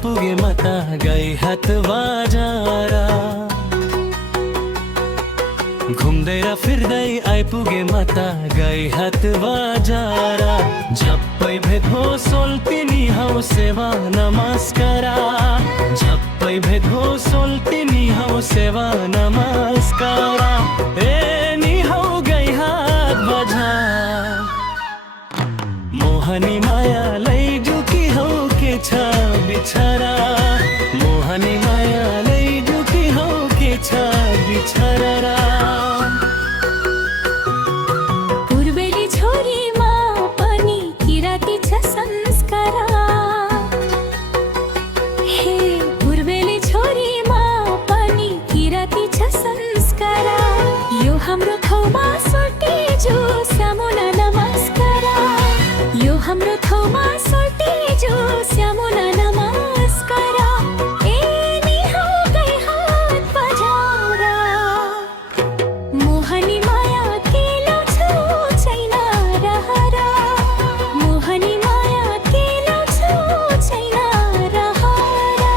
आइपुगे मता गई हात बजारा घुम्दै र फिर्दै आइपुगे मता गई हात बजारा झप्पै भेट हो सोल्तिनी हौ सेवा नमस्कारा झप्पै भेट हो सोल्तिनी हौ सेवा नमस्कारा ए नि हौ गई हात बजार मोहनी मायालाई जुकी हौ के छ बिछरा मोहनी मायालाई जुकी हौ के छ बिछरा पूर्वेली छोरीमा पनि किराती छ संस्कारा हे पूर्वेली छोरीमा पनि किराती छ संस्कारा यो हाम्रो ठाउँमा सोटे जो सामुना नमस्कारा यो हाम्रो ठाउँमा सोटे जो सामुना नमस्कारा ए नि हौ गई हात बजारा मोहनी माया के ल्याउँछु छैन रहरा मोहनी माया के ल्याउँछु छैन रहरा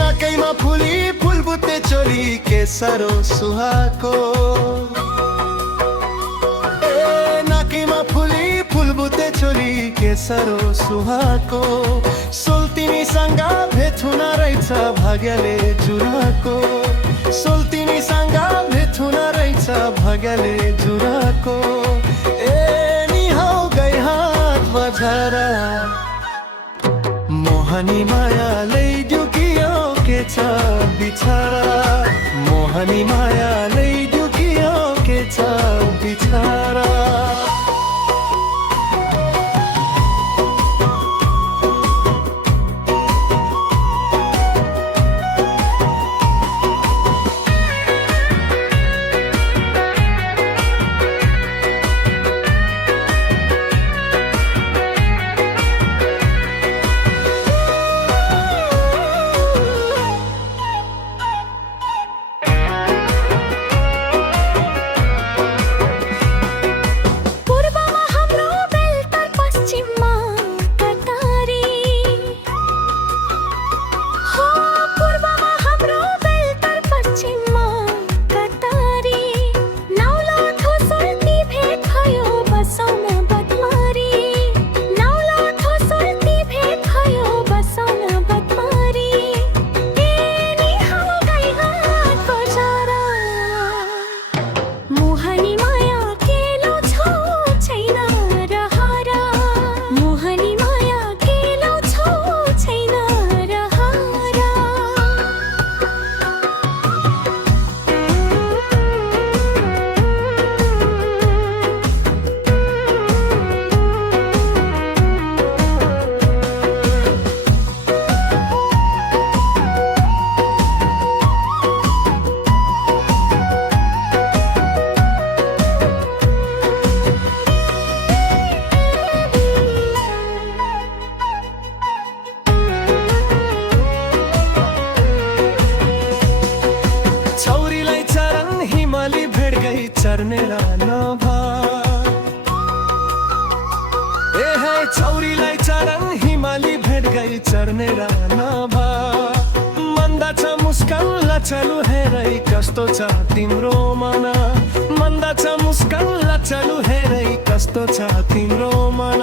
नकैमा फुली फुलबुट्टे चोली केसरो सुहाको ए नकैमा फुली फुलबुट्टे चोली केसरो सुहाको सोल्तिनीसँग भेट हुन रहेछ भाग्यले जुराको सोल्तिनीसँग भेट हुन रहेछ भाग्यले जुराको ए नि हौ गई हात बजारा मोहनी मायालाई दुखियो के छ बिछरा मोहनी मायालाई दुखियो के छ बिछरा पूर्वमा हाम्रो बेलतर पश्चिममा कतारी हो पूर्वमा हाम्रो बेलतर पश्चिममा कतारी नौलो थोसल्ती भेट भयो बसौन बदमारी नौलो थोसल्ती भेट भयो बसौन बदमारी ए नि हौ गई हात बजारा मोहनी माया के ल्याउँछु छैन रहरा मोहनी माया के ल्याउँछु छैन रहरा छौरीलाई चरन हिमाली भेट गई चर्ने र नभा ए हे छौरीलाई चरन हिमाली भेट गई चर्ने र नभा मन्दा छ मुस्कान लचलु हेरै कस्तो छ तिम्रो मन मन्दा छ मुस्कान लचलु हेरै कस्तो छ तिम्रो मन